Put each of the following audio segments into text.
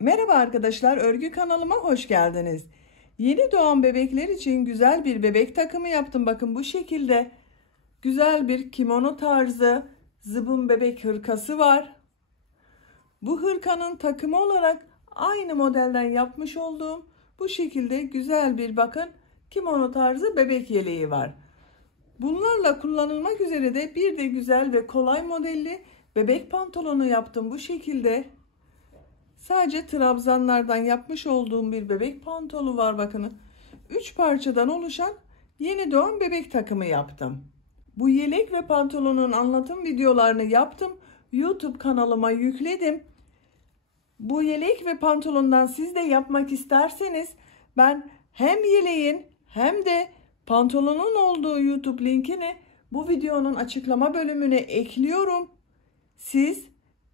Merhaba arkadaşlar, örgü kanalıma hoş geldiniz. Yeni doğan bebekler için güzel bir bebek takımı yaptım. Bakın bu şekilde güzel bir kimono tarzı zıbın bebek hırkası var. Bu hırkanın takımı olarak aynı modelden yapmış olduğum bu şekilde güzel bir bakın kimono tarzı bebek yeleği var. Bunlarla kullanılmak üzere de bir de güzel ve kolay modelli bebek pantolonu yaptım bu şekilde. Sadece trabzanlardan yapmış olduğum bir bebek pantolonu var bakın. 3 parçadan oluşan yeni doğan bebek takımı yaptım. Bu yelek ve pantolonun anlatım videolarını yaptım. YouTube kanalıma yükledim. Bu yelek ve pantolondan siz de yapmak isterseniz ben hem yeleğin hem de pantolonun olduğu YouTube linkini bu videonun açıklama bölümüne ekliyorum. Siz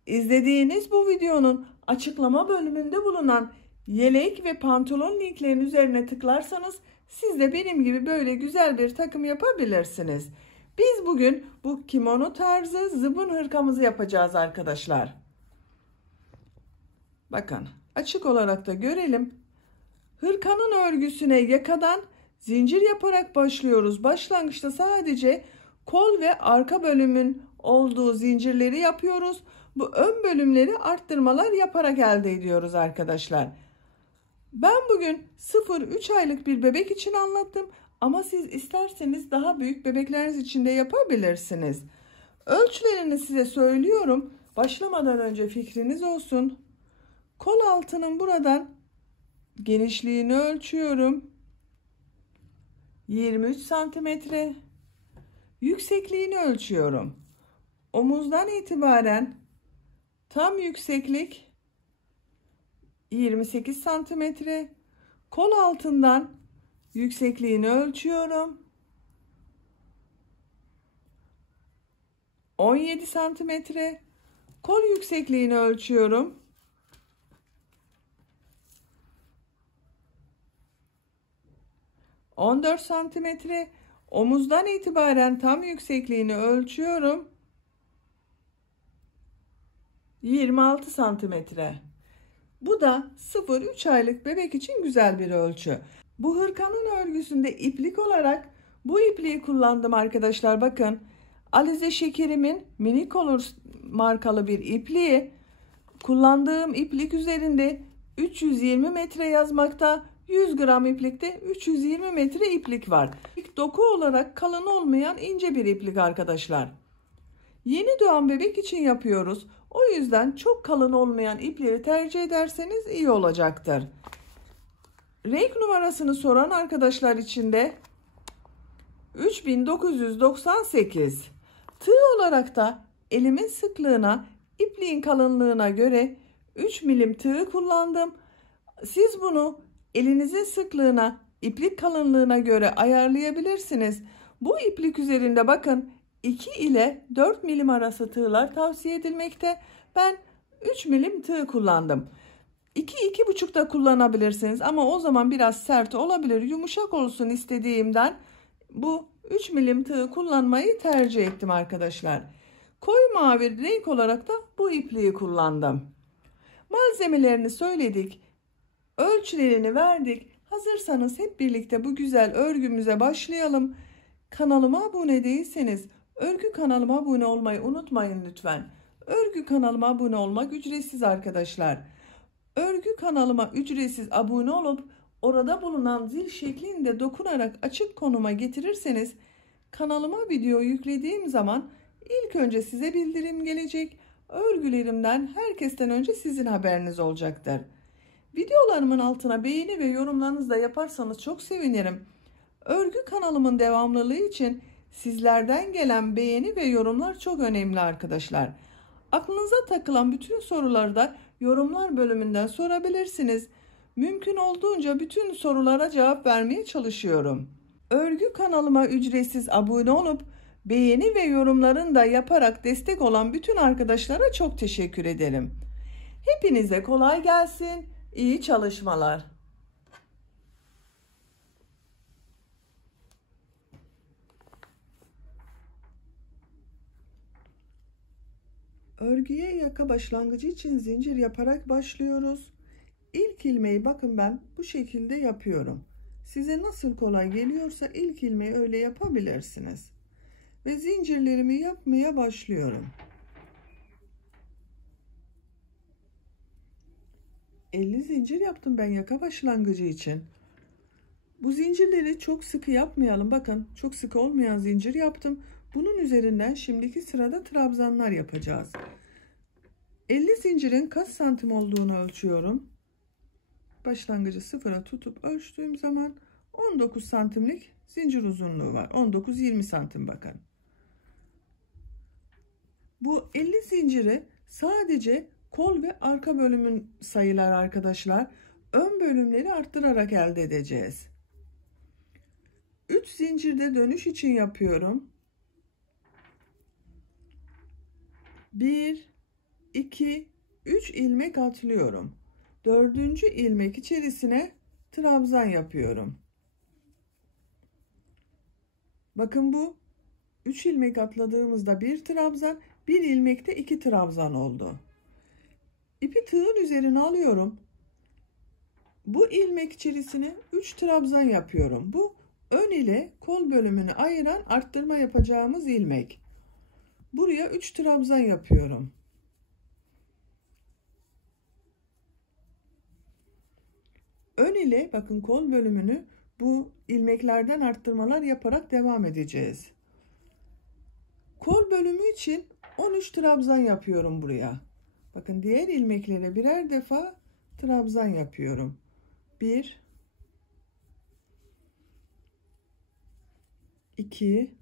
izlediğiniz bu videonun açıklama bölümünde bulunan yelek ve pantolon linklerinin üzerine tıklarsanız siz de benim gibi böyle güzel bir takım yapabilirsiniz. Biz bugün bu kimono tarzı zıbın hırkamızı yapacağız arkadaşlar. Bakın açık olarak da görelim. Hırkanın örgüsüne yakadan zincir yaparak başlıyoruz. Başlangıçta sadece kol ve arka bölümün olduğu zincirleri yapıyoruz. Bu ön bölümleri arttırmalar yaparak elde ediyoruz arkadaşlar. Ben bugün 0-3 aylık bir bebek için anlattım. Ama siz isterseniz daha büyük bebekleriniz için de yapabilirsiniz. Ölçülerini size söylüyorum. Başlamadan önce fikriniz olsun. Kol altının buradan genişliğini ölçüyorum. 23 santimetre. Yüksekliğini ölçüyorum. Omuzdan itibaren tam yükseklik 28 santimetre. Kol altından yüksekliğini ölçüyorum. 17 santimetre. Kol yüksekliğini ölçüyorum. 14 santimetre. Omuzdan itibaren tam yüksekliğini ölçüyorum. 26 santimetre. Bu da 0-3 aylık bebek için güzel bir ölçü. Bu hırkanın örgüsünde iplik olarak bu ipliği kullandım arkadaşlar. Bakın Alize Şekerim'in Mini Colors markalı bir ipliği. Kullandığım iplik üzerinde 320 metre yazmakta. 100 gram iplikte 320 metre iplik var. Doku olarak kalın olmayan ince bir iplik arkadaşlar. Yeni doğan bebek için yapıyoruz. O yüzden çok kalın olmayan ipleri tercih ederseniz iyi olacaktır. Renk numarasını soran arkadaşlar için de 3998. Tığ olarak da elimin sıklığına, ipliğin kalınlığına göre 3 milim tığ kullandım. Siz bunu elinizin sıklığına, iplik kalınlığına göre ayarlayabilirsiniz. Bu iplik üzerinde bakın 2 ile 4 milim arası tığlar tavsiye edilmekte. Ben 3 milim tığ kullandım. 2-2,5 da kullanabilirsiniz ama o zaman biraz sert olabilir. Yumuşak olsun istediğimden bu 3 milim tığ kullanmayı tercih ettim arkadaşlar. Koyu mavi renk olarak da bu ipliği kullandım. Malzemelerini söyledik. Ölçülerini verdik. Hazırsanız hep birlikte bu güzel örgümüze başlayalım. Kanalıma abone değilseniz örgü kanalıma abone olmayı unutmayın lütfen. Örgü kanalıma abone olmak ücretsiz arkadaşlar. Örgü kanalıma ücretsiz abone olup orada bulunan zil şeklinde dokunarak açık konuma getirirseniz kanalıma video yüklediğim zaman ilk önce size bildirim gelecek. Örgülerimden herkesten önce sizin haberiniz olacaktır. Videolarımın altına beğeni ve yorumlarınızı da yaparsanız çok sevinirim. Örgü kanalımın devamlılığı için sizlerden gelen beğeni ve yorumlar çok önemli arkadaşlar. Aklınıza takılan bütün soruları da yorumlar bölümünden sorabilirsiniz. Mümkün olduğunca bütün sorulara cevap vermeye çalışıyorum. Örgü kanalıma ücretsiz abone olup beğeni ve yorumlarını da yaparak destek olan bütün arkadaşlara çok teşekkür ederim. Hepinize kolay gelsin. İyi çalışmalar. Örgüye yaka başlangıcı için zincir yaparak başlıyoruz. İlk ilmeği bakın ben bu şekilde yapıyorum. Size nasıl kolay geliyorsa ilk ilmeği öyle yapabilirsiniz. Ve zincirlerimi yapmaya başlıyorum. 50 zincir yaptım ben yaka başlangıcı için. Bu zincirleri çok sıkı yapmayalım. Bakın çok sıkı olmayan zincir yaptım. Bunun üzerinden şimdiki sırada trabzanlar yapacağız. 50 zincirin kaç santim olduğunu ölçüyorum. Başlangıcı sıfıra tutup ölçtüğüm zaman 19 santimlik zincir uzunluğu var. 19-20 santim bakın. Bu 50 zinciri sadece kol ve arka bölümün sayılar arkadaşlar. Ön bölümleri arttırarak elde edeceğiz. 3 zincirde dönüş için yapıyorum. 1, 2, 3 ilmek atlıyorum. 4. ilmek içerisine trabzan yapıyorum. Bakın bu 3 ilmek atladığımızda bir trabzan, bir ilmekte 2 trabzan oldu. İpi tığın üzerine alıyorum. Bu ilmek içerisine 3 trabzan yapıyorum. Bu ön ile kol bölümünü ayıran arttırma yapacağımız ilmek. Buraya 3 trabzan yapıyorum. Ön ile bakın kol bölümünü bu ilmeklerden arttırmalar yaparak devam edeceğiz. Kol bölümü için 13 trabzan yapıyorum buraya. Bakın diğer ilmeklere birer defa trabzan yapıyorum. 1, 2,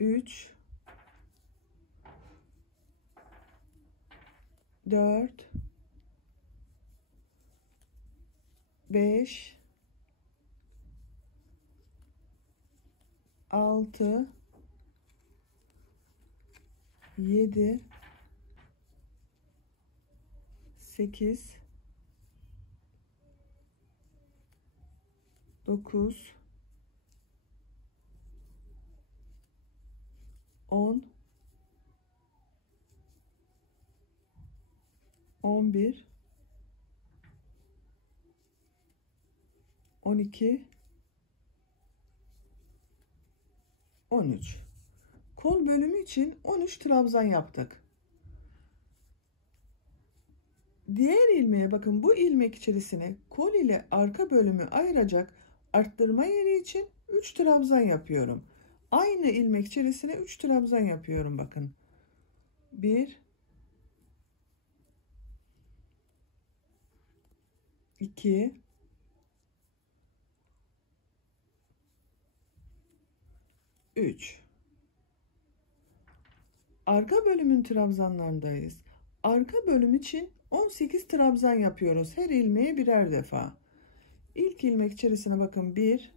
3, 4, 5, 6, 7, 8, 9, 10, 11, 12, 13. Kol bölümü için 13 trabzan yaptık. Diğer ilmeğe bakın, bu ilmek içerisine kol ile arka bölümü ayıracak arttırma yeri için 3 trabzan yapıyorum. Aynı ilmek içerisine 3 trabzan yapıyorum bakın. 1, 2, 3. Arka bölümün trabzanlarındayız. Arka bölüm için 18 trabzan yapıyoruz. Her ilmeğe birer defa. İlk ilmek içerisine bakın, 1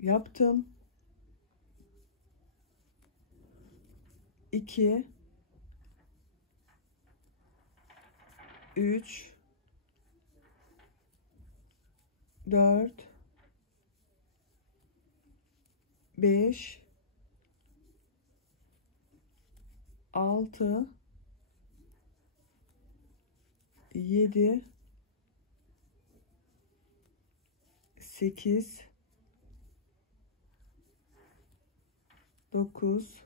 yaptım. 2, 3, 4, 5, 6, 7, 8, 9,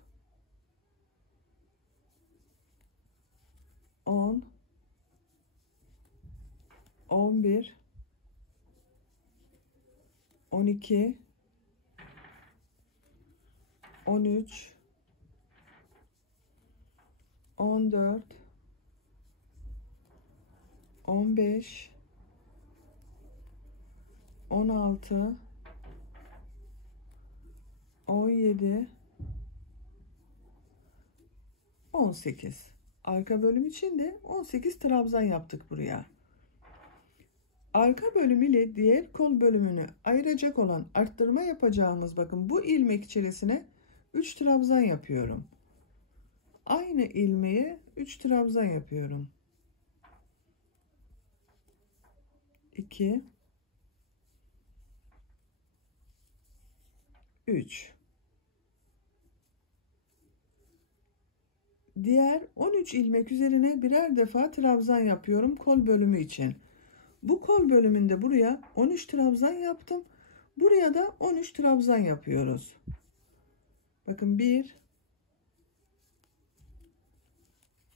10, 11, 12, 13, 14, 15, 16, 17, 18. Arka bölüm için de 18 trabzan yaptık buraya. Arka bölüm ile diğer kol bölümünü ayıracak olan arttırma yapacağımız bakın bu ilmek içerisine 3 trabzan yapıyorum. Aynı ilmeğe 3 trabzan yapıyorum. 2, 3, Diğer 13 ilmek üzerine birer defa trabzan yapıyorum kol bölümü için. Bu kol bölümünde buraya 13 trabzan yaptım. Buraya da 13 trabzan yapıyoruz. Bakın 1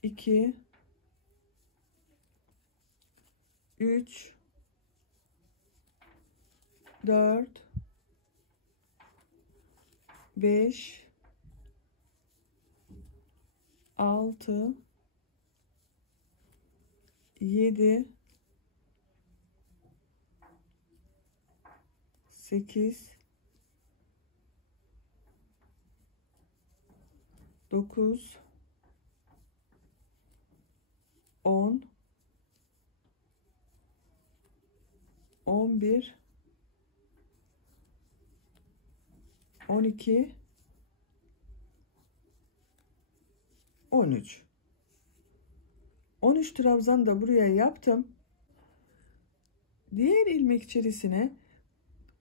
2 3 4 5 6 7 8 9 10 11 12 13 13 trabzan da buraya yaptım. Diğer ilmek içerisine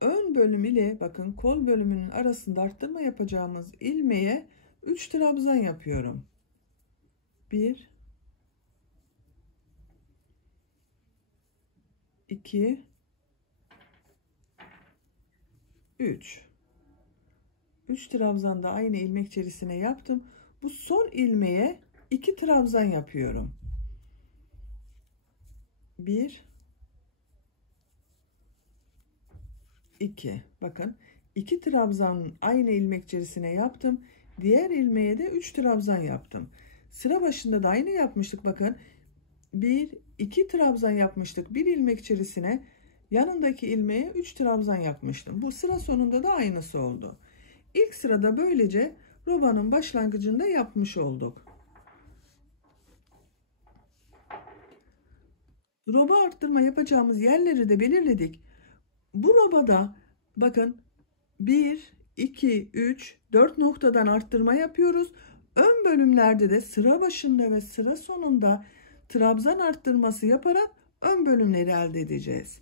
ön bölüm ile bakın kol bölümünün arasında arttırma yapacağımız ilmeğe 3 trabzan yapıyorum. 1 2 3 trabzan da aynı ilmek içerisine yaptım. Bu son ilmeğe 2 trabzan yapıyorum. 1 2 bakın 2 trabzan aynı ilmek içerisine yaptım. Diğer ilmeğe de 3 trabzan yaptım. Sıra başında da aynı yapmıştık. Bakın 1 2 trabzan yapmıştık. Bir ilmek içerisine yanındaki ilmeğe 3 trabzan yapmıştım. Bu sıra sonunda da aynısı oldu. İlk sırada böylece robanın başlangıcında yapmış olduk. Roba arttırma yapacağımız yerleri de belirledik. Bu robada bakın 1 2 3 4 noktadan arttırma yapıyoruz. Ön bölümlerde de sıra başında ve sıra sonunda trabzan arttırması yaparak ön bölümleri elde edeceğiz.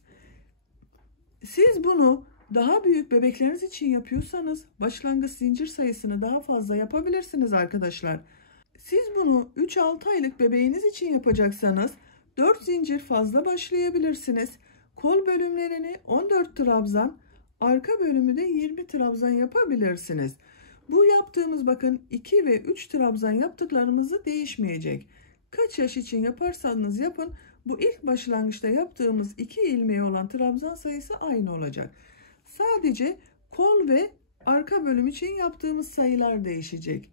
Siz bunu daha büyük bebekleriniz için yapıyorsanız başlangıç zincir sayısını daha fazla yapabilirsiniz arkadaşlar. Siz bunu 3-6 aylık bebeğiniz için yapacaksanız 4 zincir fazla başlayabilirsiniz. Kol bölümlerini 14 trabzan, arka bölümü de 20 trabzan yapabilirsiniz. Bu yaptığımız bakın 2 ve 3 trabzan yaptıklarımızı değişmeyecek. Kaç yaş için yaparsanız yapın bu ilk başlangıçta yaptığımız 2 ilmeği olan trabzan sayısı aynı olacak. Sadece kol ve arka bölüm için yaptığımız sayılar değişecek.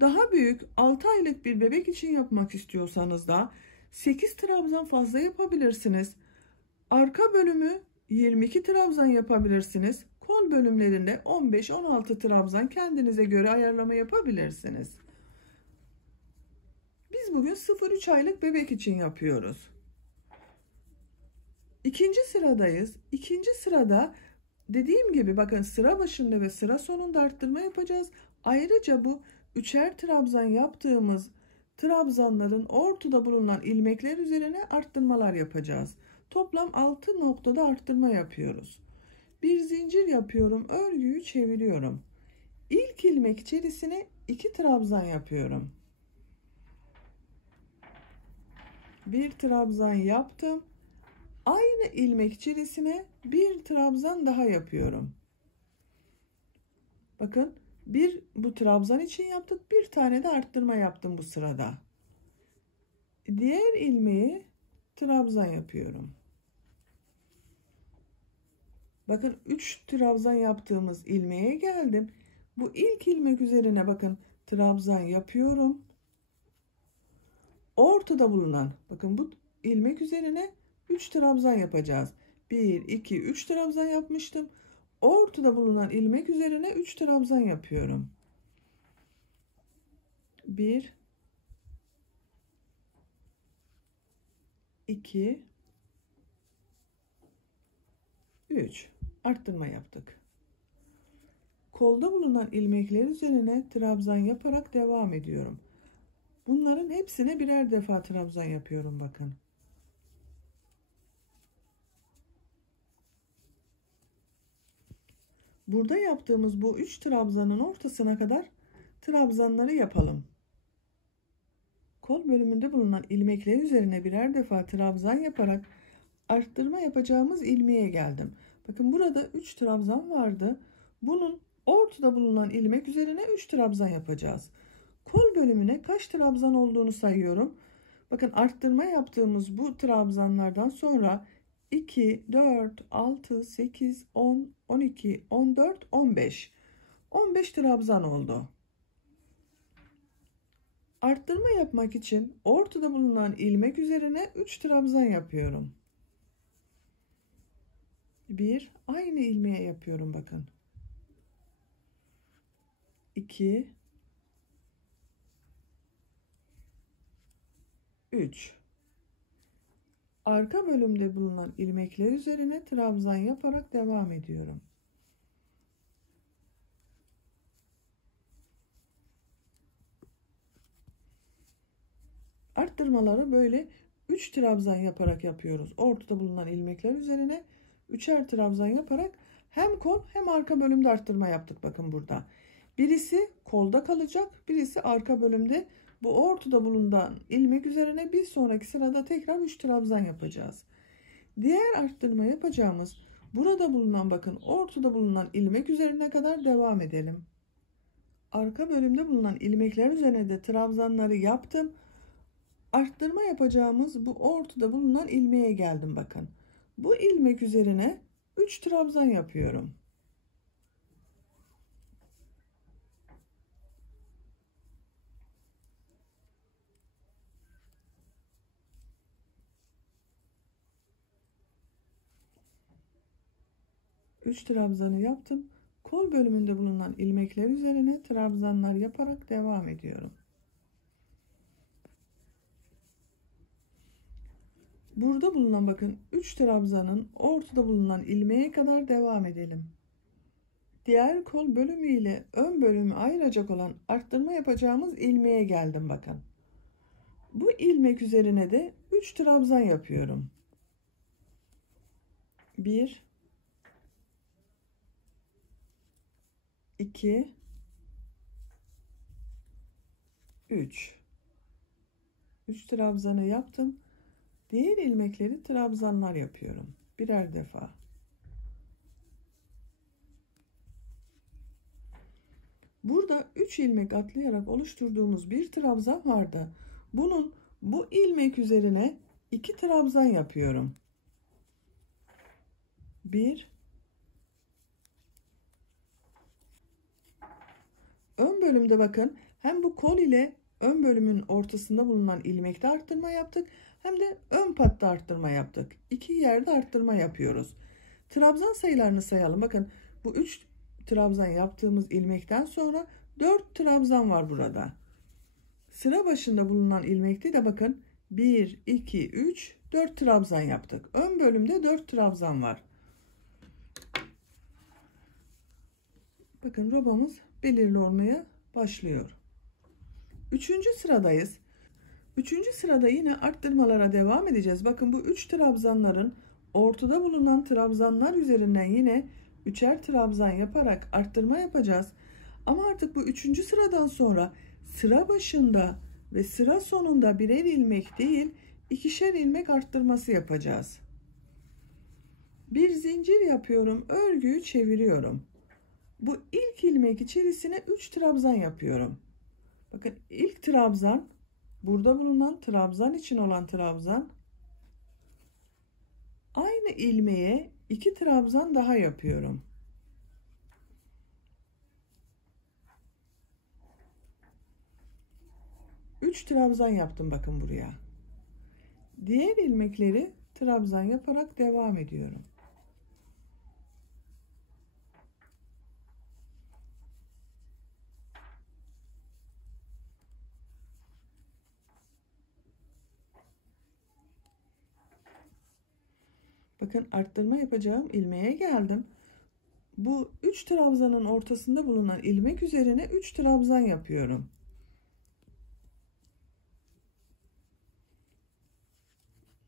Daha büyük 6 aylık bir bebek için yapmak istiyorsanız da 8 trabzan fazla yapabilirsiniz. Arka bölümü 22 trabzan yapabilirsiniz. Kol bölümlerinde 15-16 trabzan kendinize göre ayarlama yapabilirsiniz. Biz bugün 0-3 aylık bebek için yapıyoruz. İkinci sıradayız. İkinci sırada dediğim gibi bakın sıra başında ve sıra sonunda arttırma yapacağız. Ayrıca bu üçer trabzan yaptığımız trabzanların ortada bulunan ilmekler üzerine arttırmalar yapacağız. Toplam 6 noktada arttırma yapıyoruz. Bir zincir yapıyorum, örgüyü çeviriyorum. İlk ilmek içerisine 2 trabzan yapıyorum. Bir trabzan yaptım. Aynı ilmek içerisine bir trabzan daha yapıyorum. Bakın bu trabzan için yaptık. Bir tane de arttırma yaptım bu sırada. Diğer ilmeği trabzan yapıyorum. Bakın 3 trabzan yaptığımız ilmeğe geldim. Bu ilk ilmek üzerine bakın trabzan yapıyorum. Ortada bulunan bakın bu ilmek üzerine 3 trabzan yapacağız. 1 2 3 trabzan yapmıştım. Ortada bulunan ilmek üzerine 3 trabzan yapıyorum. 1 2 3 arttırma yaptık. Kolda bulunan ilmekler üzerine trabzan yaparak devam ediyorum. Bunların hepsine birer defa trabzan yapıyorum bakın. Burada yaptığımız bu 3 trabzanın ortasına kadar trabzanları yapalım. kol bölümünde bulunan ilmekler üzerine birer defa trabzan yaparak arttırma yapacağımız ilmeğe geldim. Bakın burada 3 trabzan vardı. Bunun ortada bulunan ilmek üzerine 3 trabzan yapacağız. Kol bölümüne kaç trabzan olduğunu sayıyorum. Bakın arttırma yaptığımız bu trabzanlardan sonra 2, 4, 6, 8, 10, 12, 14, 15. 15 trabzan oldu. Arttırma yapmak için ortada bulunan ilmek üzerine 3 trabzan yapıyorum. 1, aynı ilmeğe yapıyorum bakın. 2, 3. Arka bölümde bulunan ilmekler üzerine trabzan yaparak devam ediyorum. Arttırmaları böyle 3 trabzan yaparak yapıyoruz. Ortada bulunan ilmekler üzerine 3'er trabzan yaparak hem kol hem arka bölümde arttırma yaptık bakın burada. Birisi kolda kalacak, birisi arka bölümde. Bu ortada bulunan ilmek üzerine bir sonraki sırada tekrar 3 trabzan yapacağız. Diğer arttırma yapacağımız burada bulunan bakın ortada bulunan ilmek üzerine kadar devam edelim. Arka bölümde bulunan ilmekler üzerine de trabzanları yaptım. Arttırma yapacağımız bu ortada bulunan ilmeğe geldim bakın. Bu ilmek üzerine 3 trabzan yapıyorum. Üç trabzanı yaptım. Kol bölümünde bulunan ilmekler üzerine trabzanlar yaparak devam ediyorum. Burada bulunan bakın 3 trabzanın ortada bulunan ilmeğe kadar devam edelim. Diğer kol bölümü ile ön bölümü ayıracak olan arttırma yapacağımız ilmeğe geldim bakın. Bu ilmek üzerine de 3 trabzan yapıyorum. 1, 2, 3. 3 trabzanı yaptım. Diğer ilmekleri trabzanlar yapıyorum. Birer defa. Burada 3 ilmek atlayarak oluşturduğumuz bir trabzan vardı. Bunun bu ilmek üzerine 2 trabzan yapıyorum. 1, ön bölümde bakın hem bu kol ile ön bölümün ortasında bulunan ilmekte arttırma yaptık hem de ön patta arttırma yaptık. 2 yerde arttırma yapıyoruz. Trabzan sayılarını sayalım. Bakın bu 3 trabzan yaptığımız ilmekten sonra 4 trabzan var burada. Sıra başında bulunan ilmekte de bakın 1, 2, 3, 4 trabzan yaptık. Ön bölümde 4 trabzan var. Bakın robamız belirli olmaya başlıyor. 3. sıradayız. 3. sırada yine arttırmalara devam edeceğiz. Bakın bu 3 trabzanların ortada bulunan trabzanlar üzerinden yine 3'er trabzan yaparak arttırma yapacağız. Ama artık bu 3. sıradan sonra sıra başında ve sıra sonunda birer ilmek değil 2'şer ilmek arttırması yapacağız. Bir zincir yapıyorum, örgüyü çeviriyorum. Bu ilk ilmek içerisine 3 trabzan yapıyorum. Bakın ilk trabzan, burada bulunan trabzan için olan trabzan. Aynı ilmeğe 2 trabzan daha yapıyorum. Üç trabzan yaptım bakın buraya. Diğer ilmekleri trabzan yaparak devam ediyorum. Bakın arttırma yapacağım ilmeğe geldim. Bu 3 trabzanın ortasında bulunan ilmek üzerine 3 trabzan yapıyorum.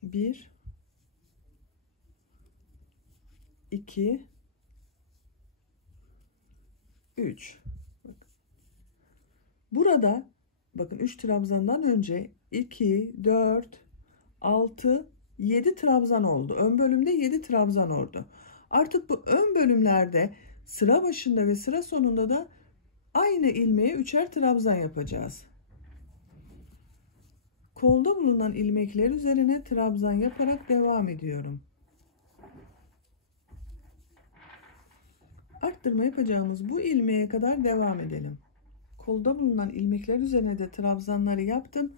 1, 2, 3. Burada bakın 3 trabzandan önce 2, 4, 6, 7 trabzan oldu. Ön bölümde 7 trabzan oldu. Artık bu ön bölümlerde sıra başında ve sıra sonunda da aynı ilmeğe 3'er trabzan yapacağız. Kolda bulunan ilmekler üzerine trabzan yaparak devam ediyorum. Arttırma yapacağımız bu ilmeğe kadar devam edelim. Kolda bulunan ilmekler üzerine de trabzanları yaptım.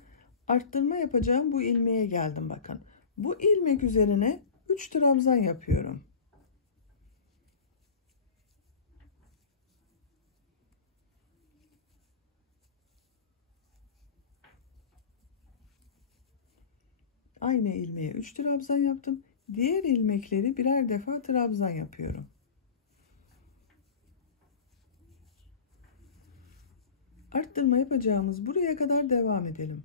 Arttırma yapacağım bu ilmeğe geldim bakın. Bu ilmek üzerine 3 trabzan yapıyorum. Aynı ilmeğe 3 trabzan yaptım. Diğer ilmekleri birer defa trabzan yapıyorum. Arttırma yapacağımız buraya kadar devam edelim.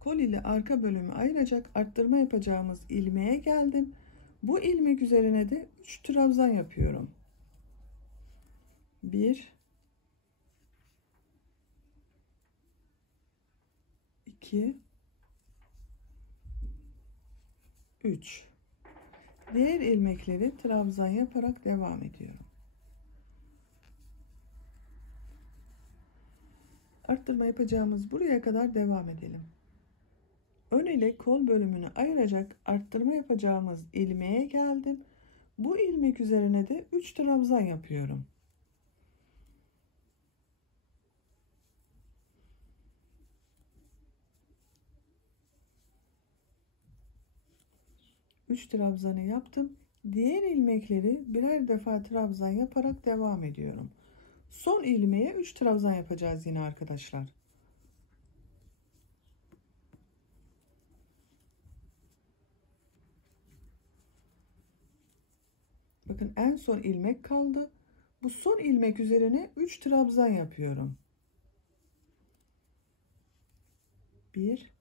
Kol ile arka bölümü ayıracak arttırma yapacağımız ilmeğe geldim. Bu ilmek üzerine de 3 trabzan yapıyorum. 1, 2, 3. Diğer ilmekleri trabzan yaparak devam ediyorum. Arttırma yapacağımız buraya kadar devam edelim. Ön ile kol bölümünü ayıracak arttırma yapacağımız ilmeğe geldim. Bu ilmek üzerine de 3 trabzan yapıyorum. Üç trabzanı yaptım. Diğer ilmekleri birer defa trabzan yaparak devam ediyorum. Son ilmeğe 3 trabzan yapacağız yine arkadaşlar. Bakın en son ilmek kaldı. Bu son ilmek üzerine 3 trabzan yapıyorum. 1,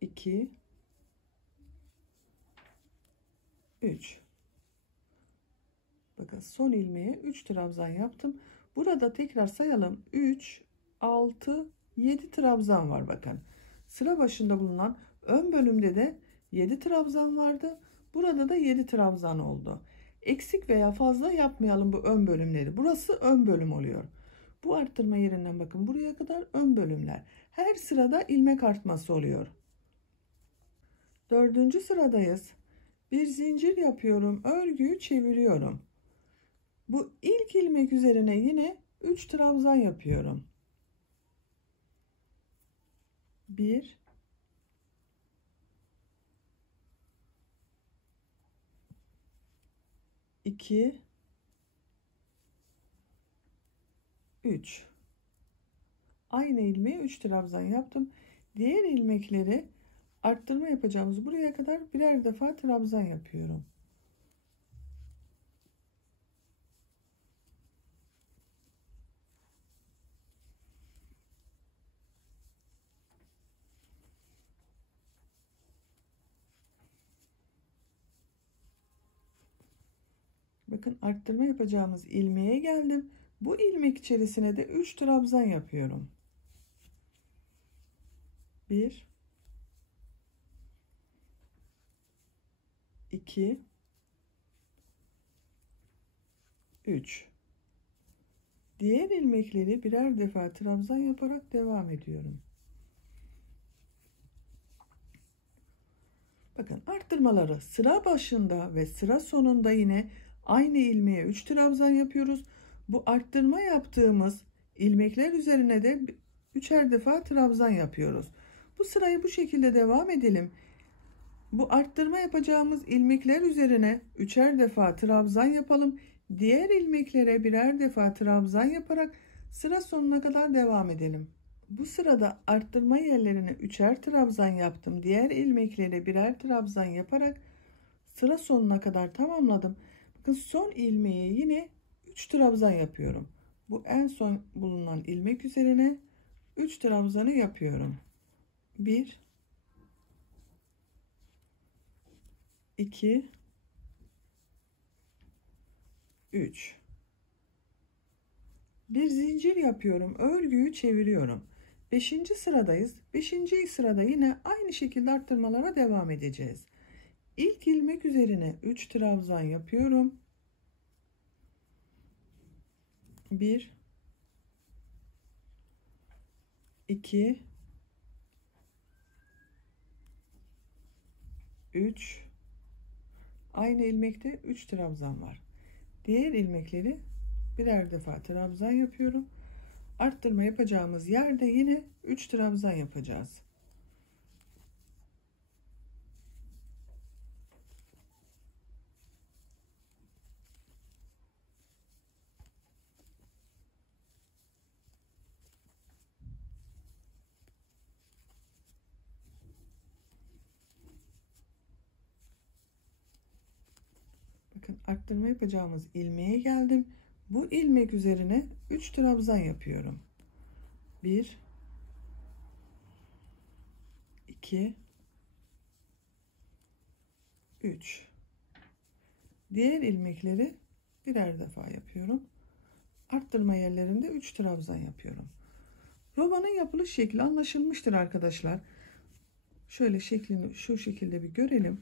2, 3. Bakın son ilmeğe 3 trabzan yaptım. Burada tekrar sayalım. 3, 6, 7 trabzan var bakın. Sıra başında bulunan ön bölümde de 7 trabzan vardı. Burada da 7 trabzan oldu. Eksik veya fazla yapmayalım bu ön bölümleri. Burası ön bölüm oluyor. Bu arttırma yerinden bakın buraya kadar ön bölümler. Her sırada ilmek artması oluyor. Dördüncü sıradayız. Bir zincir yapıyorum. Örgüyü çeviriyorum. Bu ilk ilmek üzerine yine 3 trabzan yapıyorum. 1, 2, 3. Aynı ilmeğe 3 trabzan yaptım. Diğer ilmekleri arttırma yapacağımız buraya kadar birer defa trabzan yapıyorum. Bakın arttırma yapacağımız ilmeğe geldim. Bu ilmek içerisine de 3 trabzan yapıyorum. 1, 2, 3. Diğer ilmekleri birer defa trabzan yaparak devam ediyorum. Bakın arttırmaları sıra başında ve sıra sonunda yine aynı ilmeğe 3 trabzan yapıyoruz. Bu arttırma yaptığımız ilmekler üzerine de 3'er defa trabzan yapıyoruz. Bu sırayı bu şekilde devam edelim. Bu arttırma yapacağımız ilmekler üzerine 3'er defa trabzan yapalım. Diğer ilmeklere birer defa trabzan yaparak sıra sonuna kadar devam edelim. Bu sırada arttırma yerlerine 3'er trabzan yaptım. Diğer ilmeklere birer trabzan yaparak sıra sonuna kadar tamamladım. Bakın son ilmeğe yine 3 trabzan yapıyorum. Bu en son bulunan ilmek üzerine 3 trabzanı yapıyorum. 1, 2, 3. Bir zincir yapıyorum. Örgüyü çeviriyorum. 5. sıradayız. 5. sırada yine aynı şekilde arttırmalara devam edeceğiz. İlk ilmek üzerine 3 trabzan yapıyorum. 1 2 3 aynı ilmekte 3 trabzan var. Diğer ilmekleri birer defa trabzan yapıyorum. Arttırma yapacağımız yerde yine 3 trabzan yapacağız. Bakın arttırma yapacağımız ilmeğe geldim. Bu ilmek üzerine 3 trabzan yapıyorum. 1 2 3 diğer ilmekleri birer defa yapıyorum. Arttırma yerlerinde 3 trabzan yapıyorum. Robanın yapılış şekli anlaşılmıştır arkadaşlar. Şöyle şeklini şu şekilde bir görelim.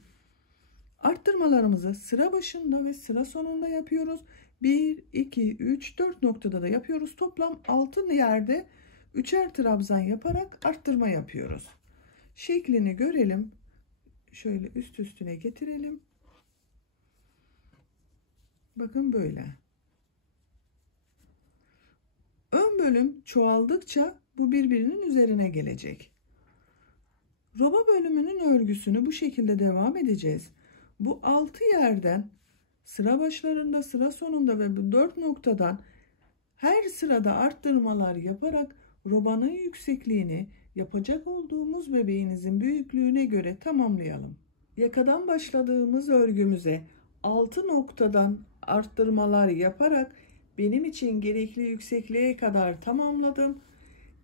Arttırmalarımızı sıra başında ve sıra sonunda yapıyoruz. 1 2 3 4 noktada da yapıyoruz. Toplam 6 yerde 3'er trabzan yaparak arttırma yapıyoruz. Şeklini görelim. Şöyle üst üstüne getirelim. Bakın böyle. Ön bölüm çoğaldıkça bu birbirinin üzerine gelecek. Roba bölümünün örgüsünü bu şekilde devam edeceğiz. Bu 6 yerden sıra başlarında, sıra sonunda ve bu 4 noktadan her sırada arttırmalar yaparak robanın yüksekliğini yapacak olduğumuz bebeğinizin büyüklüğüne göre tamamlayalım. Yakadan başladığımız örgümüze 6 noktadan arttırmalar yaparak benim için gerekli yüksekliğe kadar tamamladım.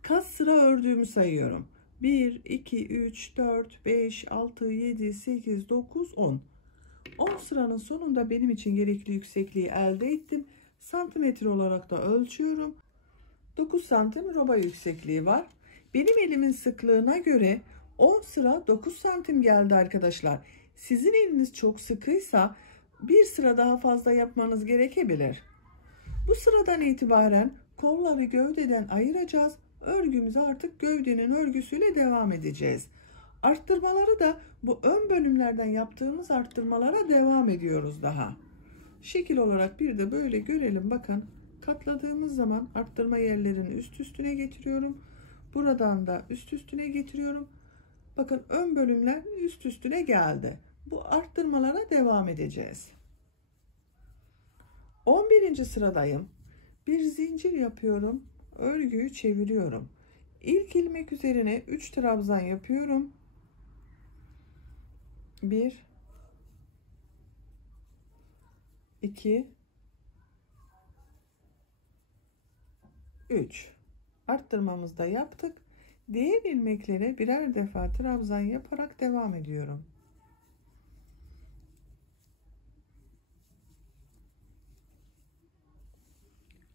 Kaç sıra ördüğümü sayıyorum. 1, 2, 3, 4, 5, 6, 7, 8, 9, 10. 10 sıranın sonunda benim için gerekli yüksekliği elde ettim. Santimetre olarak da ölçüyorum. 9 santim roba yüksekliği var. Benim elimin sıklığına göre 10 sıra 9 santim geldi arkadaşlar. Sizin eliniz çok sıkıysa bir sıra daha fazla yapmanız gerekebilir. Bu sıradan itibaren kolları gövdeden ayıracağız. Örgümüze artık gövdenin örgüsüyle devam edeceğiz. Arttırmaları da bu ön bölümlerden yaptığımız arttırmalara devam ediyoruz daha. Şekil olarak bir de böyle görelim. Bakın katladığımız zaman arttırma yerlerini üst üstüne getiriyorum. Buradan da üst üstüne getiriyorum. Bakın ön bölümler üst üstüne geldi. Bu arttırmalara devam edeceğiz. 11. sıradayım. Bir zincir yapıyorum. Örgüyü çeviriyorum. İlk ilmek üzerine 3 trabzan yapıyorum. 1 2 3 arttırmamızı da yaptık. Diğer ilmeklere birer defa trabzan yaparak devam ediyorum.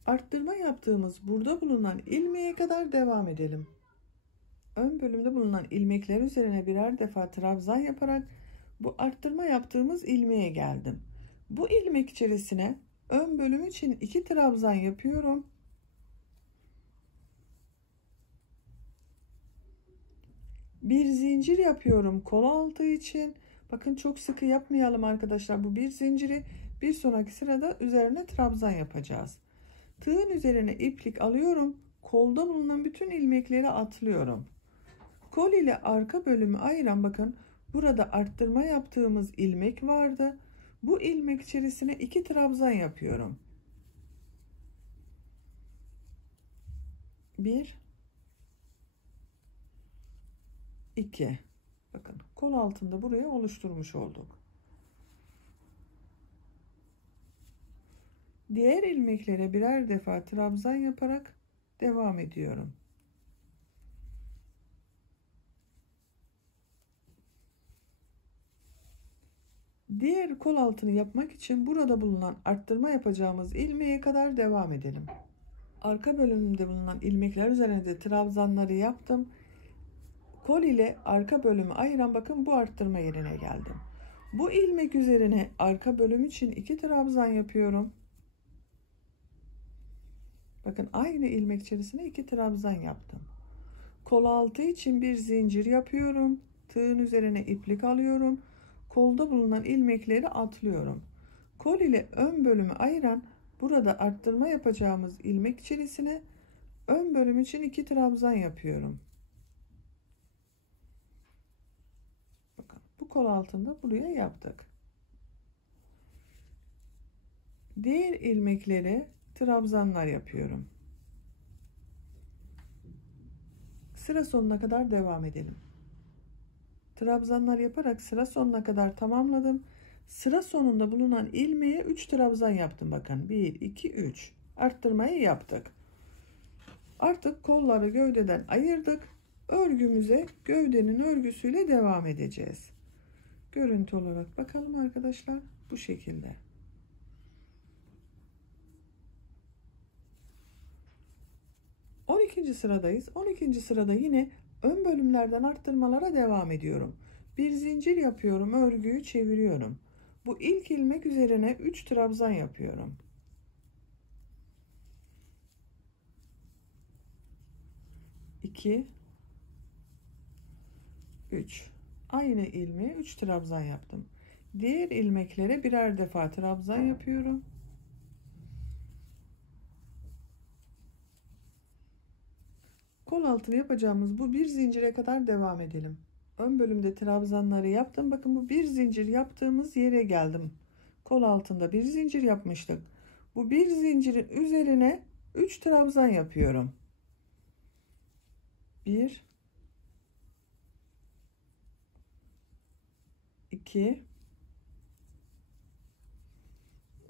Arttırma yaptığımız burada bulunan ilmeğe kadar devam edelim. Ön bölümde bulunan ilmekler üzerine birer defa trabzan yaparak bu arttırma yaptığımız ilmeğe geldim. Bu ilmek içerisine ön bölüm için 2 trabzan yapıyorum. Bir zincir yapıyorum kol altı için. Bakın çok sıkı yapmayalım arkadaşlar. Bu bir zinciri bir sonraki sırada üzerine trabzan yapacağız. Tığın üzerine iplik alıyorum. Kolda bulunan bütün ilmekleri atlıyorum. Kol ile arka bölümü ayıran bakın burada arttırma yaptığımız ilmek vardı. Bu ilmek içerisine 2 trabzan yapıyorum. 1 2 bakın kol altında buraya oluşturmuş olduk. Diğer ilmeklere birer defa trabzan yaparak devam ediyorum. Diğer kol altını yapmak için burada bulunan arttırma yapacağımız ilmeğe kadar devam edelim. Arka bölümünde bulunan ilmekler üzerine de trabzanları yaptım. Kol ile arka bölümü ayıran bakın bu arttırma yerine geldim. Bu ilmek üzerine arka bölüm için 2 trabzan yapıyorum. Bakın aynı ilmek içerisine 2 trabzan yaptım. Kol altı için bir zincir yapıyorum. Tığın üzerine iplik alıyorum. Kolda bulunan ilmekleri atlıyorum. Kol ile ön bölümü ayıran burada arttırma yapacağımız ilmek içerisine ön bölüm için 2 trabzan yapıyorum. Bakın bu kol altında buraya yaptık. Diğer ilmekleri trabzanlar yapıyorum. Sıra sonuna kadar devam edelim. Trabzanlar yaparak sıra sonuna kadar tamamladım. Sıra sonunda bulunan ilmeğe 3 trabzan yaptım. Bakın 1 2 3 arttırmayı yaptık. Artık kolları gövdeden ayırdık. Örgümüze gövdenin örgüsüyle devam edeceğiz. Görüntü olarak bakalım arkadaşlar, bu şekilde. Sıradayız. 12. sırada yine ön bölümlerden arttırmalara devam ediyorum. Bir zincir yapıyorum, örgüyü çeviriyorum. Bu ilk ilmek üzerine 3 trabzan yapıyorum. 2 3 aynı ilmeğe 3 trabzan yaptım. Diğer ilmeklere birer defa trabzan yapıyorum. Kol altını yapacağımız bu bir zincire kadar devam edelim. Ön bölümde trabzanları yaptım. Bakın bu bir zincir yaptığımız yere geldim. Kol altında bir zincir yapmıştık. Bu bir zincirin üzerine 3 trabzan yapıyorum. 1 2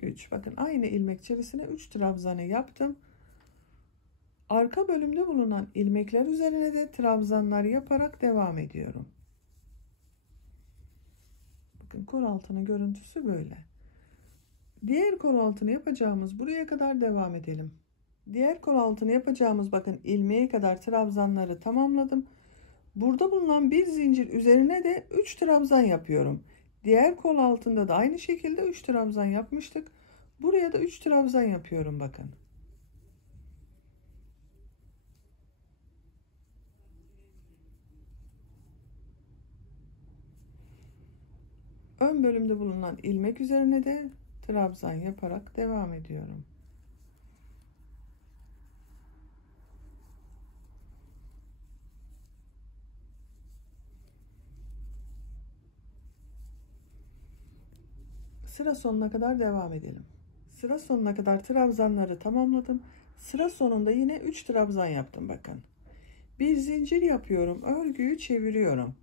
3 bakın aynı ilmek içerisine 3 trabzanı yaptım. Arka bölümde bulunan ilmekler üzerine de trabzanlar yaparak devam ediyorum. Bakın kol altının görüntüsü böyle. Diğer kol altını yapacağımız buraya kadar devam edelim. Diğer kol altını yapacağımız bakın ilmeğe kadar trabzanları tamamladım. Burada bulunan bir zincir üzerine de 3 trabzan yapıyorum. Diğer kol altında da aynı şekilde 3 trabzan yapmıştık. Buraya da 3 trabzan yapıyorum bakın. Ön bölümde bulunan ilmek üzerine de trabzan yaparak devam ediyorum. Sıra sonuna kadar devam edelim. Sıra sonuna kadar trabzanları tamamladım. Sıra sonunda yine 3 trabzan yaptım bakın. Bir zincir yapıyorum, örgüyü çeviriyorum.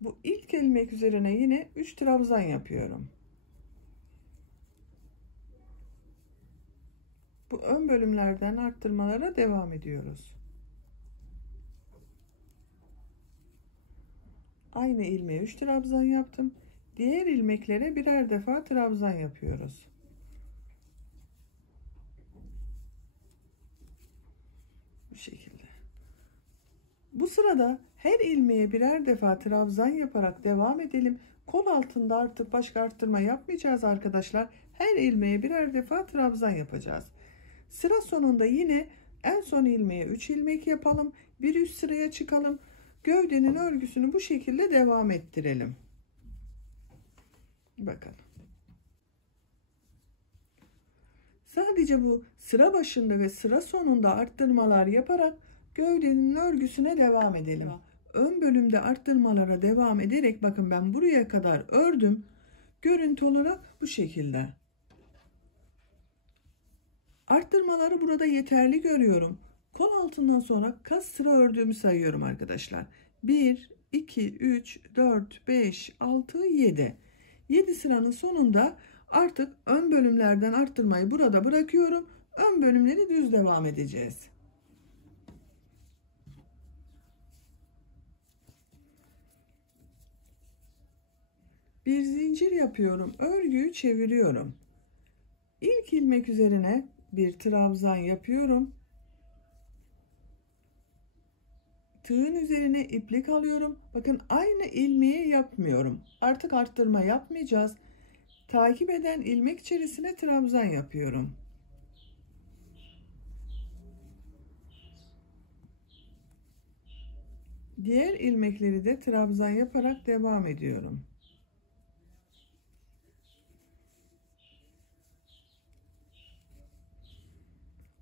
Bu ilk ilmek üzerine yine 3 trabzan yapıyorum. Bu ön bölümlerden arttırmalara devam ediyoruz. Aynı ilmeğe 3 trabzan yaptım. Diğer ilmeklere birer defa trabzan yapıyoruz. Bu şekilde. Bu sırada her ilmeğe birer defa trabzan yaparak devam edelim. Kol altında artık başka arttırma yapmayacağız arkadaşlar. Her ilmeğe birer defa trabzan yapacağız. Sıra sonunda yine en son ilmeğe 3 ilmek yapalım. Bir üst sıraya çıkalım. Gövdenin örgüsünü bu şekilde devam ettirelim. Bakın. Sadece bu sıra başında ve sıra sonunda arttırmalar yaparak gövdenin örgüsüne devam edelim. Ön bölümde arttırmalara devam ederek bakın ben buraya kadar ördüm. Görüntü olarak bu şekilde. Arttırmaları burada yeterli görüyorum. Kol altından sonra kaç sıra ördüğümü sayıyorum arkadaşlar. 1, 2, 3, 4, 5, 6, 7. 7 sıranın sonunda artık ön bölümlerden arttırmayı burada bırakıyorum. Ön bölümleri düz devam edeceğiz. Bir zincir yapıyorum. Örgüyü çeviriyorum. İlk ilmek üzerine bir trabzan yapıyorum. tığın üzerine iplik alıyorum. Bakın aynı ilmeği yapmıyorum. Artık arttırma yapmayacağız. Takip eden ilmek içerisine trabzan yapıyorum. Diğer ilmekleri de trabzan yaparak devam ediyorum.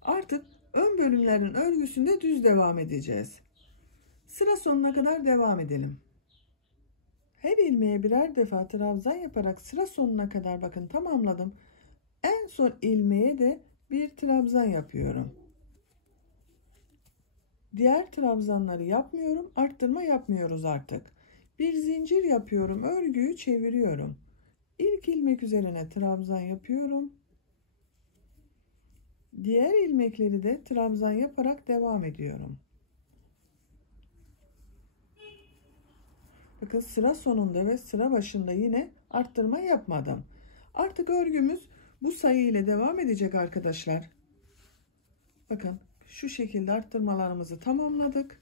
Artık ön bölümlerin örgüsünde düz devam edeceğiz. Sıra sonuna kadar devam edelim. Her ilmeğe birer defa trabzan yaparak sıra sonuna kadar bakın tamamladım. En son ilmeğe de bir trabzan yapıyorum. Diğer trabzanları yapmıyorum. Arttırma yapmıyoruz artık. Bir zincir yapıyorum. Örgüyü çeviriyorum. İlk ilmek üzerine trabzan yapıyorum. Diğer ilmekleri de trabzan yaparak devam ediyorum. Bakın sıra sonunda ve sıra başında yine arttırma yapmadım. Artık örgümüz bu sayı ile devam edecek arkadaşlar. Bakın şu şekilde arttırmalarımızı tamamladık.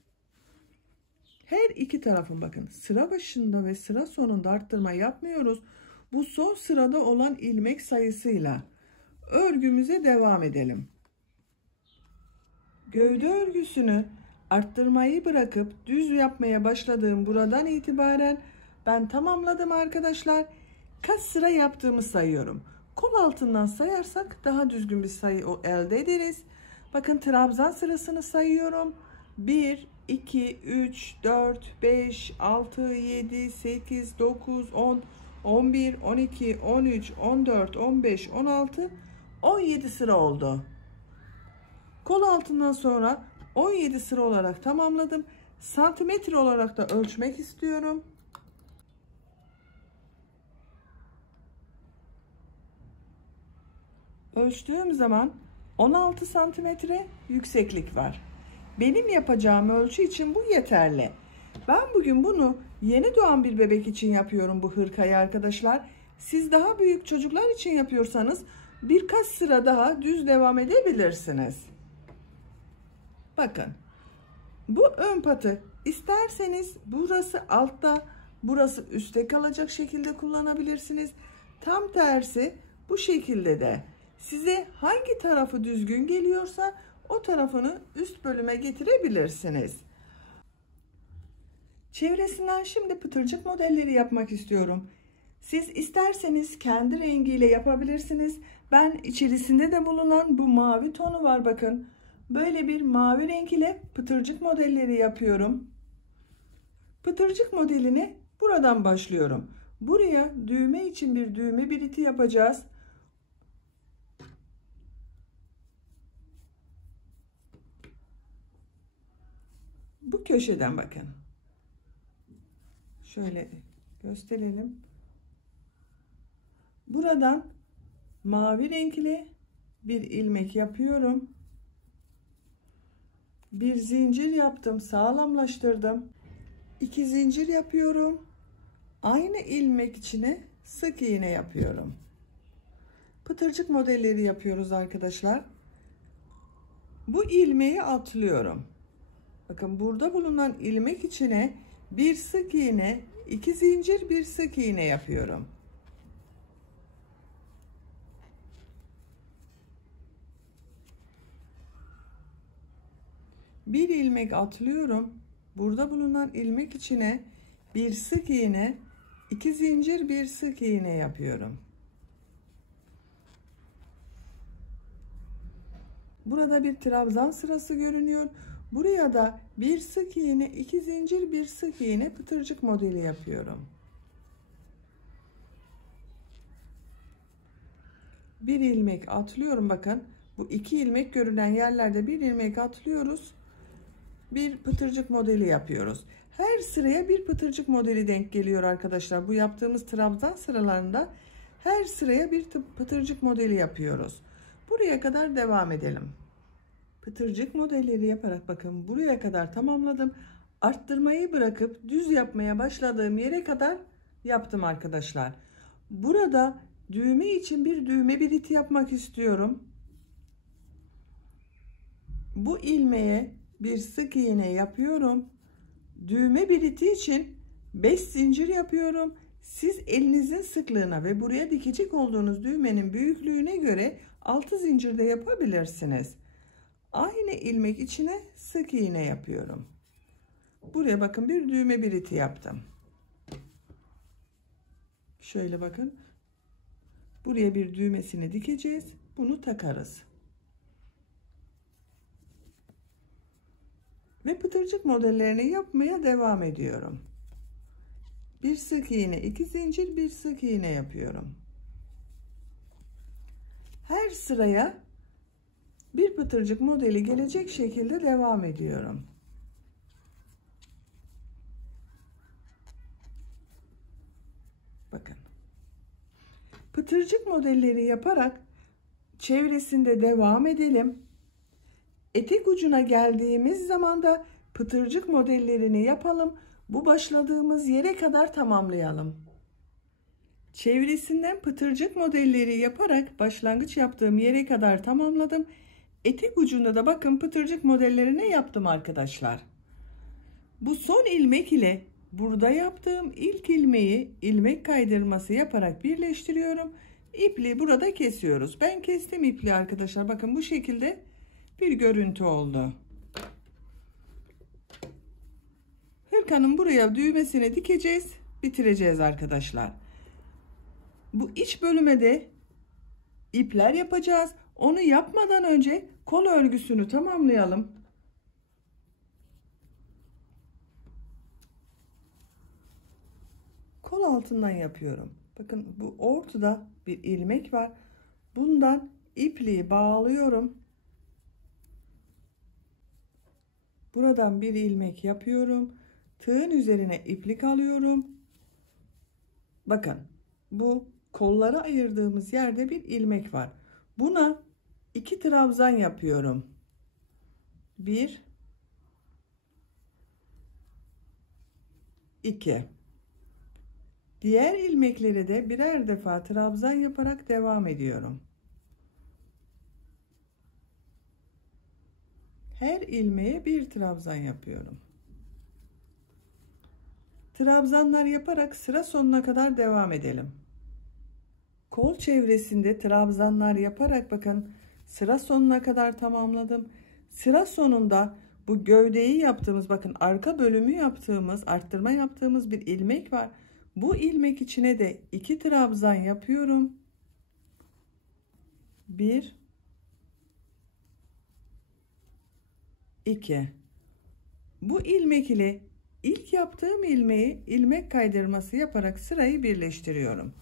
Her iki tarafın bakın sıra başında ve sıra sonunda arttırma yapmıyoruz. Bu son sırada olan ilmek sayısıyla örgümüze devam edelim. Gövde örgüsünü arttırmayı bırakıp düz yapmaya başladığım buradan itibaren ben tamamladım arkadaşlar. Kaç sıra yaptığımı sayıyorum. Kol altından sayarsak daha düzgün bir sayı elde ederiz. Bakın trabzan sırasını sayıyorum. 1, 2, 3, 4, 5, 6, 7, 8, 9, 10, 11, 12, 13, 14, 15, 16, 17 sıra oldu. Kol altından sonra 17 sıra olarak tamamladım. Santimetre olarak da ölçmek istiyorum. Ölçtüğüm zaman 16 santimetre yükseklik var. Benim yapacağım ölçü için bu yeterli. Ben bugün bunu yeni doğan bir bebek için yapıyorum bu hırkayı arkadaşlar. Siz daha büyük çocuklar için yapıyorsanız birkaç sıra daha düz devam edebilirsiniz. Bakın bu ön patı isterseniz burası altta burası üstte kalacak şekilde kullanabilirsiniz. Tam tersi bu şekilde de size hangi tarafı düzgün geliyorsa o tarafını üst bölüme getirebilirsiniz. Çevresinden şimdi pıtırcık modelleri yapmak istiyorum. Siz isterseniz kendi rengiyle yapabilirsiniz. Ben içerisinde de bulunan bu mavi tonu var bakın. Böyle bir mavi renk ile pıtırcık modelleri yapıyorum. Pıtırcık modelini buradan başlıyorum. Buraya düğme için bir düğme biriti yapacağız. Bu köşeden bakın. Şöyle gösterelim. Buradan mavi renkli bir ilmek yapıyorum. Bir zincir yaptım, sağlamlaştırdım. 2 zincir yapıyorum. Aynı ilmek içine sık iğne yapıyorum. Pıtırcık modelleri yapıyoruz arkadaşlar. Bu ilmeği atlıyorum. Bakın burada bulunan ilmek içine bir sık iğne, 2 zincir, bir sık iğne yapıyorum. Bir ilmek atlıyorum. Burada bulunan ilmek içine bir sık iğne, 2 zincir, bir sık iğne yapıyorum. Burada bir trabzan sırası görünüyor. Buraya da bir sık iğne, 2 zincir, bir sık iğne pıtırcık modeli yapıyorum. Bir ilmek atlıyorum bakın. Bu 2 ilmek görülen yerlerde bir ilmek atlıyoruz. Bir pıtırcık modeli yapıyoruz. Her sıraya bir pıtırcık modeli denk geliyor arkadaşlar. Bu yaptığımız trabzan sıralarında her sıraya bir pıtırcık modeli yapıyoruz. Buraya kadar devam edelim. Pıtırcık modelleri yaparak bakın buraya kadar tamamladım. Arttırmayı bırakıp düz yapmaya başladığım yere kadar yaptım arkadaşlar. Burada düğme için bir düğme biriti yapmak istiyorum. Bu ilmeğe bir sık iğne yapıyorum. Düğme biriti için 5 zincir yapıyorum. Siz elinizin sıklığına ve buraya dikecek olduğunuz düğmenin büyüklüğüne göre 6 zincir de yapabilirsiniz. Aynı ilmek içine sık iğne yapıyorum. Buraya bakın, bir düğme biriti yaptım. Şöyle bakın. Buraya bir düğmesini dikeceğiz. Bunu takarız. Ve pıtırcık modellerini yapmaya devam ediyorum. Bir sık iğne, 2 zincir, bir sık iğne yapıyorum. Her sıraya bir pıtırcık modeli gelecek şekilde devam ediyorum. Bakın. Pıtırcık modelleri yaparak çevresinde devam edelim. Etek ucuna geldiğimiz zaman da pıtırcık modellerini yapalım. Bu başladığımız yere kadar tamamlayalım. Çevresinden pıtırcık modelleri yaparak başlangıç yaptığım yere kadar tamamladım. Etek ucunda da bakın pıtırcık modellerini yaptım arkadaşlar. Bu son ilmek ile burada yaptığım ilk ilmeği ilmek kaydırması yaparak birleştiriyorum. İpliği burada kesiyoruz. Ben kestim ipliği arkadaşlar. Bakın bu şekilde bir görüntü oldu. Hırkanın buraya düğmesini dikeceğiz, bitireceğiz arkadaşlar. Bu iç bölüme de ipler yapacağız. Onu yapmadan önce kol örgüsünü tamamlayalım. Kol altından yapıyorum. Bakın bu ortada bir ilmek var. Bundan ipliği bağlıyorum. Buradan bir ilmek yapıyorum. Tığın üzerine iplik alıyorum. Bakın bu kolları ayırdığımız yerde bir ilmek var. Buna 2 trabzan yapıyorum. 1 2. Diğer ilmekleri de birer defa trabzan yaparak devam ediyorum. Her ilmeğe bir trabzan yapıyorum. Trabzanlar yaparak sıra sonuna kadar devam edelim. Kol çevresinde trabzanlar yaparak bakın sıra sonuna kadar tamamladım. Sıra sonunda bu gövdeyi yaptığımız, bakın arka bölümü yaptığımız, arttırma yaptığımız bir ilmek var. Bu ilmek içine de 2 trabzan yapıyorum. 1 2. Bu ilmek ile ilk yaptığım ilmeği ilmek kaydırması yaparak sırayı birleştiriyorum.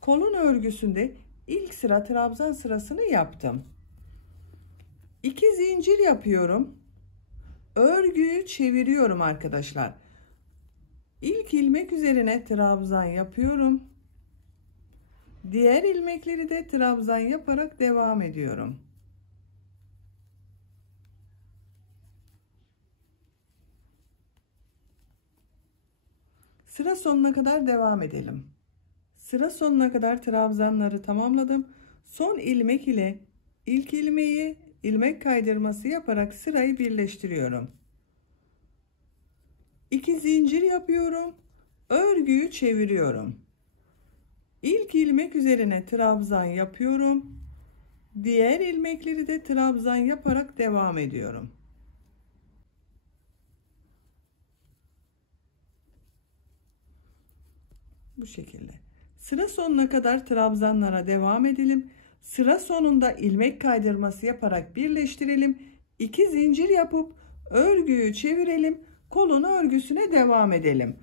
Kolun örgüsünde ilk sıra trabzan sırasını yaptım. 2 zincir yapıyorum. Örgüyü çeviriyorum arkadaşlar. İlk ilmek üzerine trabzan yapıyorum. Diğer ilmekleri de trabzan yaparak devam ediyorum. Sıra sonuna kadar devam edelim. Sıra sonuna kadar trabzanları tamamladım. Son ilmek ile ilk ilmeği ilmek kaydırması yaparak sırayı birleştiriyorum. 2 zincir yapıyorum. Örgüyü çeviriyorum. İlk ilmek üzerine trabzan yapıyorum. Diğer ilmekleri de trabzan yaparak devam ediyorum. Bu şekilde. Sıra sonuna kadar trabzanlara devam edelim. Sıra sonunda ilmek kaydırması yaparak birleştirelim. 2 zincir yapıp örgüyü çevirelim. Kolun örgüsüne devam edelim.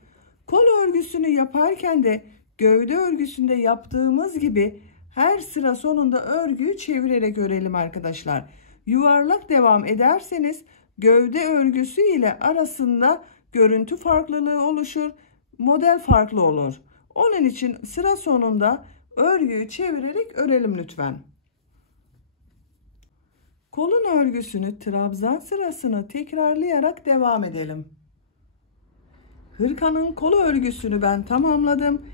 Kol örgüsünü yaparken de gövde örgüsünde yaptığımız gibi her sıra sonunda örgüyü çevirerek örelim arkadaşlar. Yuvarlak devam ederseniz gövde örgüsü ile arasında görüntü farklılığı oluşur. Model farklı olur. Onun için sıra sonunda örgüyü çevirerek örelim lütfen. Kolun örgüsünü, trabzan sırasını tekrarlayarak devam edelim. Hırkanın kolu örgüsünü ben tamamladım.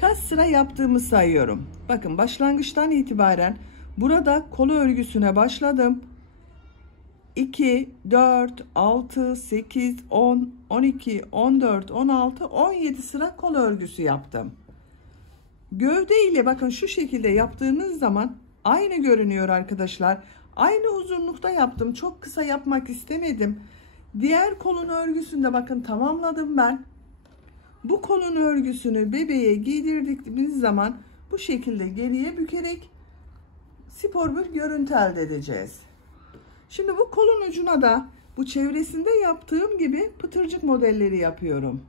Kaç sıra yaptığımı sayıyorum. Bakın başlangıçtan itibaren burada kolu örgüsüne başladım. 2, 4, 6, 8, 10, 12, 14, 16, 17 sıra kol örgüsü yaptım. Gövde ile bakın şu şekilde yaptığınız zaman aynı görünüyor arkadaşlar. Aynı uzunlukta yaptım. Çok kısa yapmak istemedim. Diğer kolun örgüsünde bakın tamamladım ben. Bu kolun örgüsünü bebeğe giydirdiğimiz zaman bu şekilde geriye bükerek spor bir görüntü elde edeceğiz. Şimdi bu kolun ucuna da bu çevresinde yaptığım gibi pıtırcık modelleri yapıyorum.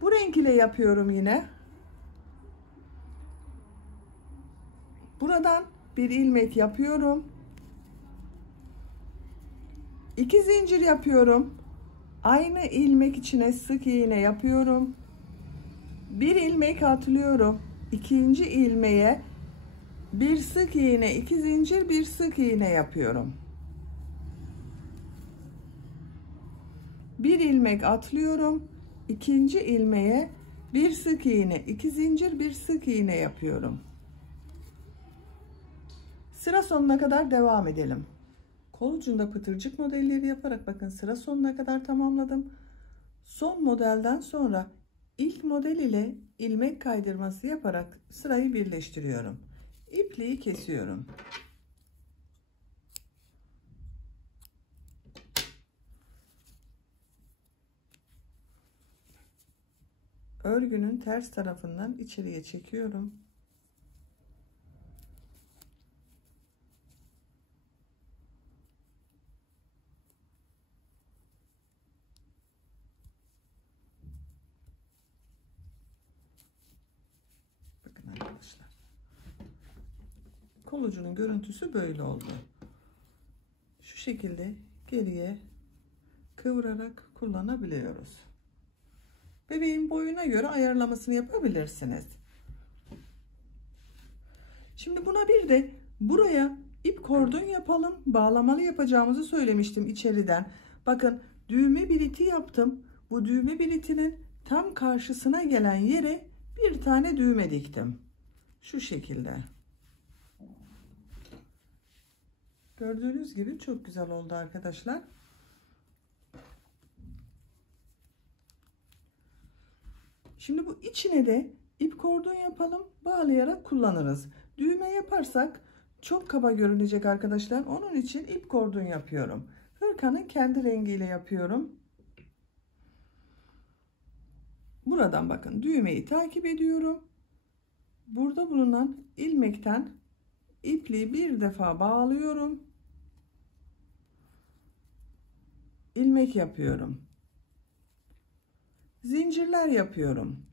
Bu renk ile yapıyorum yine. Buradan bir ilmek yapıyorum. 2 zincir yapıyorum. Aynı ilmek içine sık iğne yapıyorum. Bir ilmek atlıyorum. İkinci ilmeğe bir sık iğne, 2 zincir, bir sık iğne yapıyorum. Bir ilmek atlıyorum. İkinci ilmeğe bir sık iğne, 2 zincir, bir sık iğne yapıyorum. Sıra sonuna kadar devam edelim. Kol ucunda pıtırcık modelleri yaparak bakın sıra sonuna kadar tamamladım. Son modelden sonra ilk model ile ilmek kaydırması yaparak sırayı birleştiriyorum. İpliği kesiyorum. Örgünün ters tarafından içeriye çekiyorum. Bakın arkadaşlar. Kol ucunun görüntüsü böyle oldu. Şu şekilde geriye kıvırarak kullanabiliyoruz. Bebeğin boyuna göre ayarlamasını yapabilirsiniz. Şimdi buna bir de buraya ip kordon yapalım. Bağlamalı yapacağımızı söylemiştim içeriden. Bakın düğme biliti yaptım. Bu düğme bilitinin tam karşısına gelen yere bir tane düğme diktim. Şu şekilde. Gördüğünüz gibi çok güzel oldu arkadaşlar. Şimdi bu içine de ip kordon yapalım. Bağlayarak kullanırız. Düğme yaparsak çok kaba görünecek arkadaşlar. Onun için ip kordon yapıyorum. Hırkanın kendi rengiyle yapıyorum. Buradan bakın düğmeyi takip ediyorum. Burada bulunan ilmekten ipliği bir defa bağlıyorum. İlmek yapıyorum. Zincirler yapıyorum.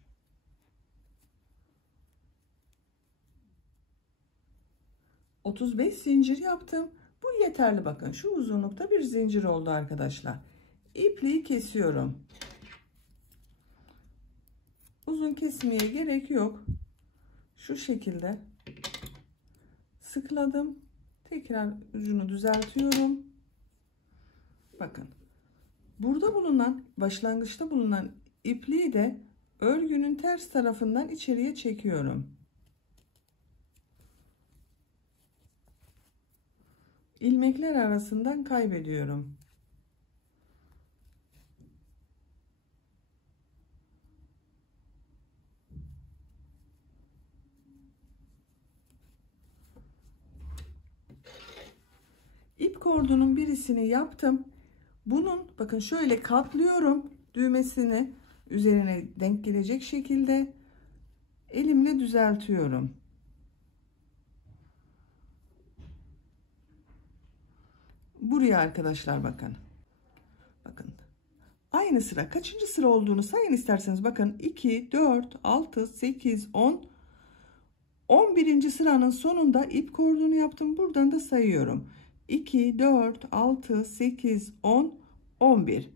...35 zincir yaptım. Bu yeterli bakın. Şu uzunlukta bir zincir oldu arkadaşlar. İpliği kesiyorum. Uzun kesmeye gerek yok. Şu şekilde sıkladım. Tekrar ucunu düzeltiyorum. Bakın. Burada bulunan, başlangıçta bulunan ipliği de örgünün ters tarafından içeriye çekiyorum. İlmekler arasından kaybediyorum. İp kordonun birisini yaptım. Bunun bakın şöyle katlıyorum düğmesini üzerine denk gelecek şekilde elimle düzeltiyorum. Buraya arkadaşlar bakın. Bakın. Aynı sıra kaçıncı sıra olduğunu sayın isterseniz bakın 2, 4, 6, 8, 10, 11. sıranın sonunda ip kordonu yaptım. Buradan da sayıyorum. 2, 4, 6, 8, 10, 11.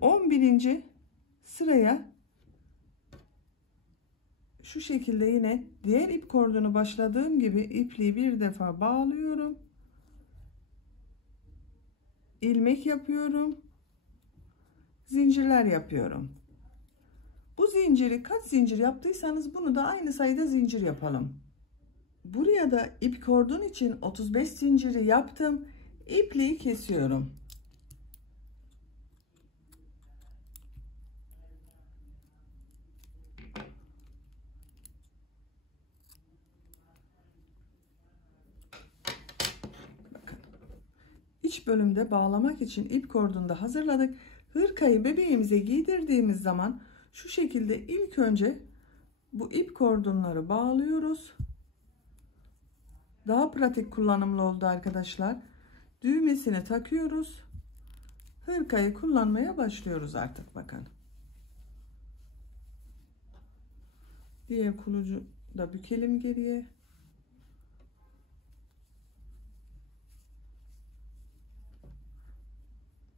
11. sıraya şu şekilde yine diğer ip kordonu başladığım gibi ipliği bir defa bağlıyorum. İlmek yapıyorum. Zincirler yapıyorum. Bu zinciri kaç zincir yaptıysanız bunu da aynı sayıda zincir yapalım. Buraya da ip kordon için 35 zinciri yaptım. İpliği kesiyorum. Bakın. İç bölümde bağlamak için ip kordonu da hazırladık. Hırkayı bebeğimize giydirdiğimiz zaman şu şekilde ilk önce bu ip kordonları bağlıyoruz. Daha pratik kullanımlı oldu arkadaşlar. Düğmesini takıyoruz. Hırkayı kullanmaya başlıyoruz artık bakın. Diğer kulucu da bükelim geriye.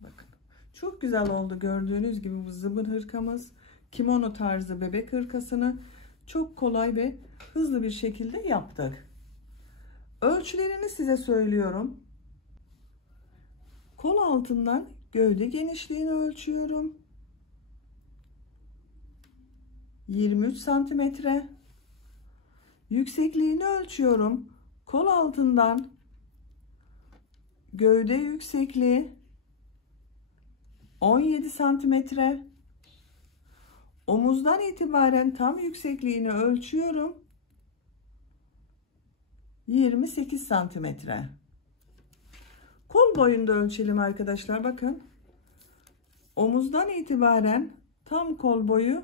Bakın. Çok güzel oldu gördüğünüz gibi bu zıbın hırkamız. Kimono tarzı bebek hırkasını çok kolay ve hızlı bir şekilde yaptık. Ölçülerini size söylüyorum. Kol altından gövde genişliğini ölçüyorum. 23 santimetre. Yüksekliğini ölçüyorum. Kol altından gövde yüksekliği 17 santimetre. Omuzdan itibaren tam yüksekliğini ölçüyorum. 28 santimetre. Kol boyunda ölçelim arkadaşlar. Bakın. Omuzdan itibaren tam kol boyu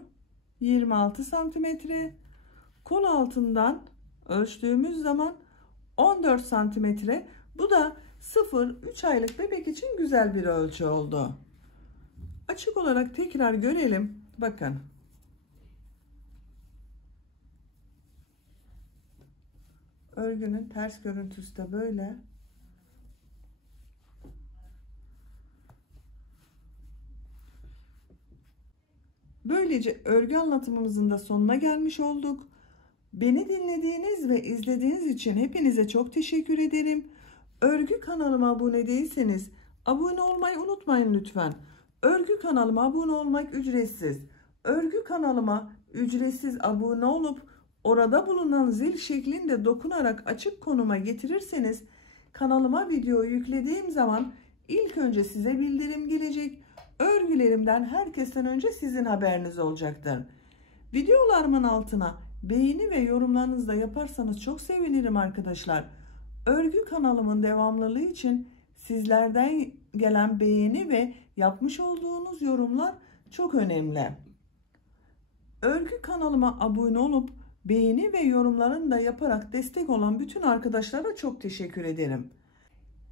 26 santimetre. Kol altından ölçtüğümüz zaman 14 santimetre. Bu da 0-3 aylık bebek için güzel bir ölçü oldu. Açık olarak tekrar görelim. Bakın. Örgünün ters görüntüsü de böyle. Böylece örgü anlatımımızın da sonuna gelmiş olduk. Beni dinlediğiniz ve izlediğiniz için hepinize çok teşekkür ederim. Örgü kanalıma abone değilseniz abone olmayı unutmayın lütfen. Örgü kanalıma abone olmak ücretsiz. Örgü kanalıma ücretsiz abone olup orada bulunan zil şeklinde dokunarak açık konuma getirirseniz kanalıma video yüklediğim zaman ilk önce size bildirim gelecek. Örgülerimden herkesten önce sizin haberiniz olacaktır. Videolarımın altına beğeni ve yorumlarınızı da yaparsanız çok sevinirim arkadaşlar. Örgü kanalımın devamlılığı için sizlerden gelen beğeni ve yapmış olduğunuz yorumlar çok önemli. Örgü kanalıma abone olup beğeni ve yorumlarını da yaparak destek olan bütün arkadaşlara çok teşekkür ederim.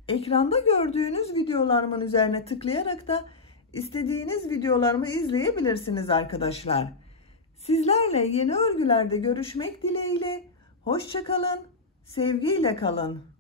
Ekranda gördüğünüz videolarımın üzerine tıklayarak da istediğiniz videolarımı izleyebilirsiniz arkadaşlar. Sizlerle yeni örgülerde görüşmek dileğiyle. Hoşça kalın, sevgiyle kalın.